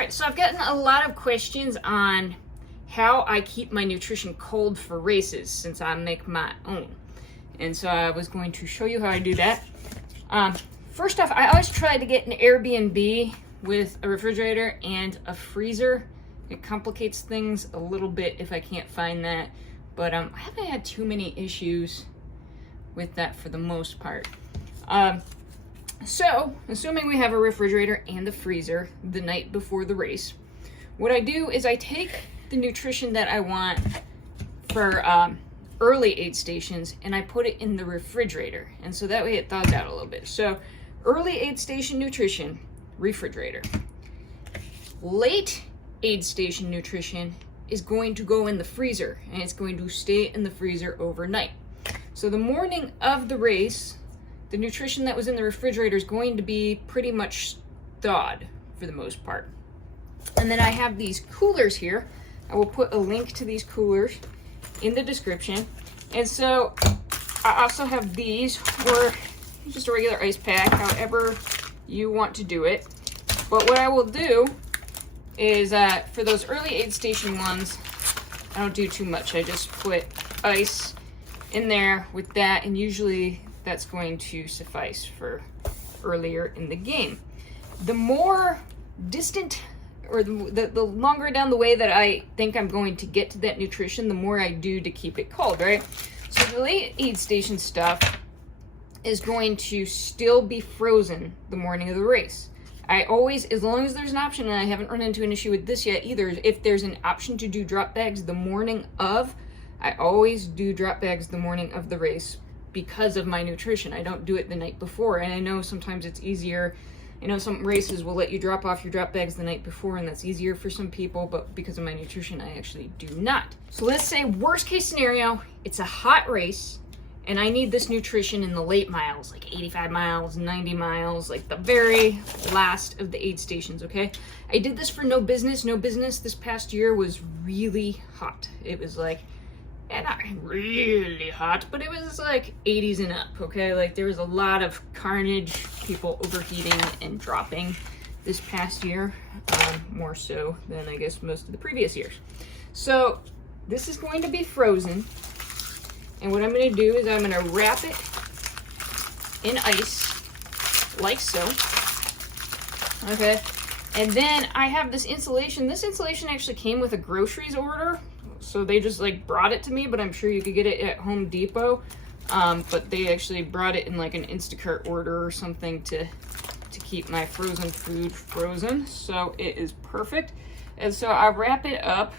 right, so I've gotten a lot of questions on how I keep my nutrition cold for races since I make my own. And so I was going to show you how I do that. First off, I always try to get an Airbnb with a refrigerator and a freezer. It complicates things a little bit if I can't find that, but I haven't had too many issues with that for the most part. So, assuming we have a refrigerator and a freezer the night before the race, what I do is I take the nutrition that I want for early aid stations and I put it in the refrigerator. And so that way it thaws out a little bit. So, early aid station nutrition, refrigerator. Late aid station nutrition is going to go in the freezer and it's going to stay in the freezer overnight. So the morning of the race, the nutrition that was in the refrigerator is going to be pretty much thawed for the most part. And then I have these coolers here. I will put a link to these coolers in the description. And so I also have these, or just a regular ice pack, however you want to do it. But what I will do is for those early aid station ones, I don't do too much. I just put ice in there with that, and usually that's going to suffice for earlier in the game. The more distant, or the longer down the way that I think I'm going to get to that nutrition, the more I do to keep it cold, right? So the late aid station stuff is going to still be frozen the morning of the race. I always, as long as there's an option, and I haven't run into an issue with this yet either, if there's an option to do drop bags the morning of, I always do drop bags the morning of the race because of my nutrition. I don't do it the night before, and I know sometimes it's easier. I know some races will let you drop off your drop bags the night before, and that's easier for some people, but because of my nutrition, I actually do not. So let's say worst case scenario, it's a hot race, and I need this nutrition in the late miles, like 85 miles, 90 miles, like the very last of the aid stations, okay? I did this for No Business. No Business this past year was really hot. It was like, not really hot, but it was like 80s and up, okay? Like there was a lot of carnage, people overheating and dropping this past year, more so than I guess most of the previous years. So this is going to be frozen, and what I'm going to do is I'm going to wrap it in ice, like so, okay? And then I have this insulation. This insulation actually came with a groceries order. So they just like brought it to me, but I'm sure you could get it at Home Depot. But they actually brought it in like an Instacart order or something to keep my frozen food frozen. So it is perfect. And so I wrap it up.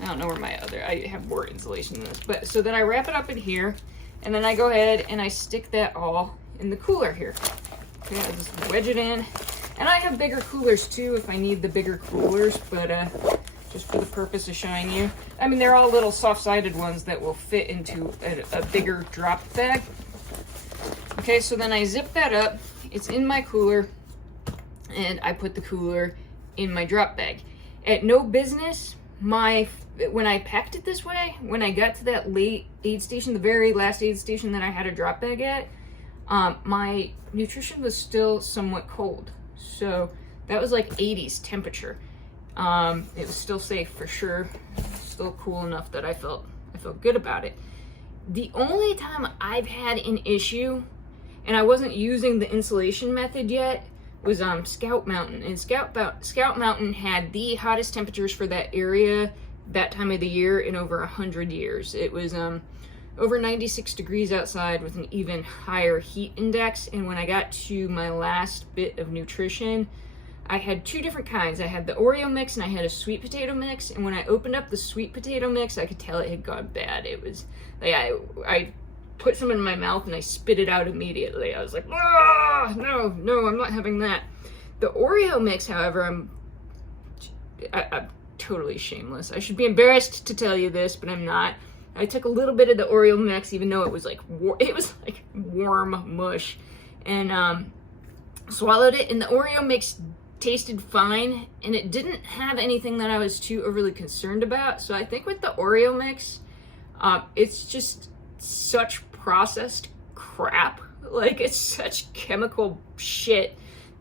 I don't know where my other, I have more insulation than this, but so then I wrap it up in here, and then I go ahead and I stick that all in the cooler here. Okay, I just wedge it in. And I have bigger coolers too if I need the bigger coolers, but just for the purpose of showing you. I mean, they're all little soft-sided ones that will fit into a bigger drop bag. Okay, so then I zip that up. It's in my cooler, and I put the cooler in my drop bag. At No Business, when I packed it this way, when I got to that late aid station, the very last aid station that I had a drop bag at, my nutrition was still somewhat cold. So that was like 80s temperature. It was still safe for sure, still cool enough that I felt good about it. The only time I've had an issue, and I wasn't using the insulation method yet, was Scout Mountain. And Scout Mountain had the hottest temperatures for that area that time of the year in over 100 years. It was over 96 degrees outside with an even higher heat index. And when I got to my last bit of nutrition, I had two different kinds. I had the Oreo mix and I had a sweet potato mix. And when I opened up the sweet potato mix, I could tell it had gone bad. It was like I put some in my mouth and I spit it out immediately. I was like, ah, no, I'm not having that. The Oreo mix, however, I'm totally shameless. I should be embarrassed to tell you this, but I'm not. I took a little bit of the Oreo mix, even though it was like warm mush, and swallowed it. And the Oreo mix tasted fine, and it didn't have anything that I was too overly concerned about. So I think with the Oreo mix, it's just such processed crap. Like, it's such chemical shit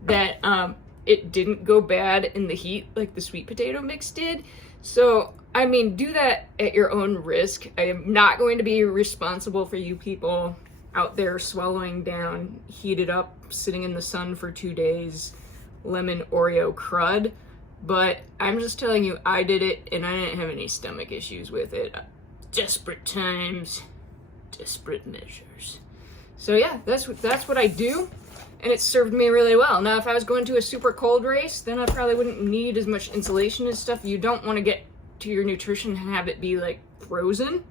that it didn't go bad in the heat like the sweet potato mix did. So, I mean, do that at your own risk. I am not going to be responsible for you people out there swallowing down, heated up, sitting in the sun for 2 days, lemon Oreo crud. But I'm just telling you, I did it and I didn't have any stomach issues with it. Desperate times, desperate measures. So yeah, that's what I do, and it served me really well. Now, if I was going to a super cold race, then I probably wouldn't need as much insulation and stuff. You don't want to get to your nutrition and have it be like frozen.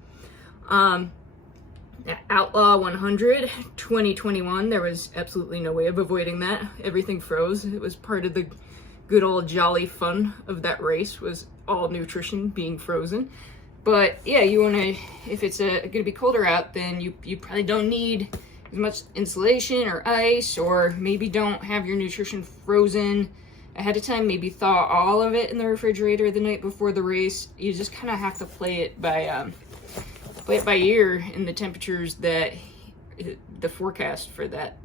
Outlaw 100 2021, there was absolutely no way of avoiding that. Everything froze. It was part of the good old jolly fun of that race, was all nutrition being frozen. But yeah, you want to, if it's going to be colder out, then you probably don't need as much insulation or ice, or maybe don't have your nutrition frozen ahead of time. Maybe thaw all of it in the refrigerator the night before the race. You just kind of have to play it by ear in the temperatures that the forecast for that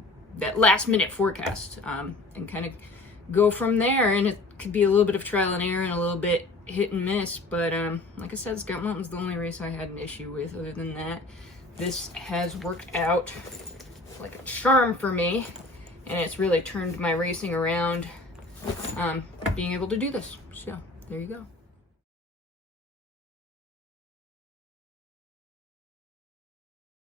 last minute forecast, and kind of go from there. And it could be a little bit of trial and error and a little bit hit and miss, but like I said, Scout Mountain's the only race I had an issue with. Other than that, this has worked out like a charm for me, and it's really turned my racing around, being able to do this. So there you go.